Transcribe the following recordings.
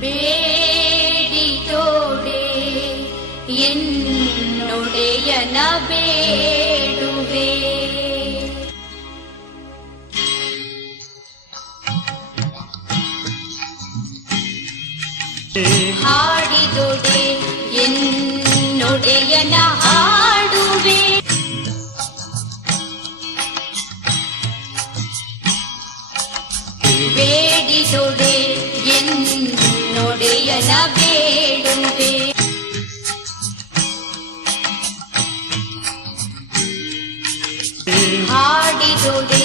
ಬೇಡಿತೋಡೆ ಎನ್ನೊಡೆಯನ ಬೇಡುವೆ. ಹಾಡಿದೊಡೆ ಎನ್ನೊಡೆಯನ ಹಾಡಿದೊಡೆ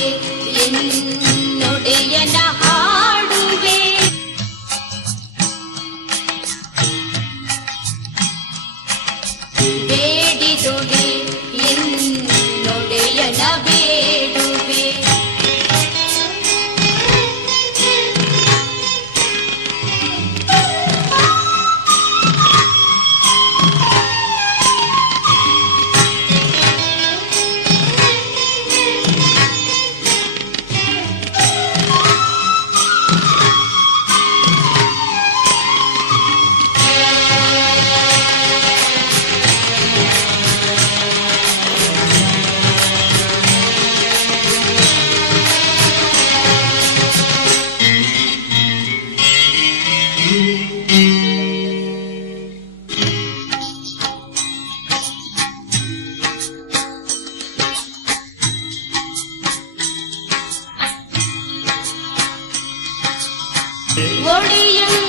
Lordy, you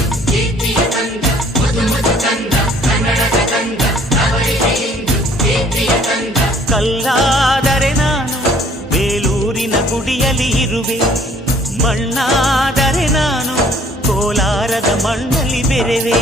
ಇರುವೆ ಮಣ್ಣಾದರೆ ನಾನು ಕೋಲಾರದ ಮಣ್ಣಲ್ಲಿ ಬೆರೆವೆ.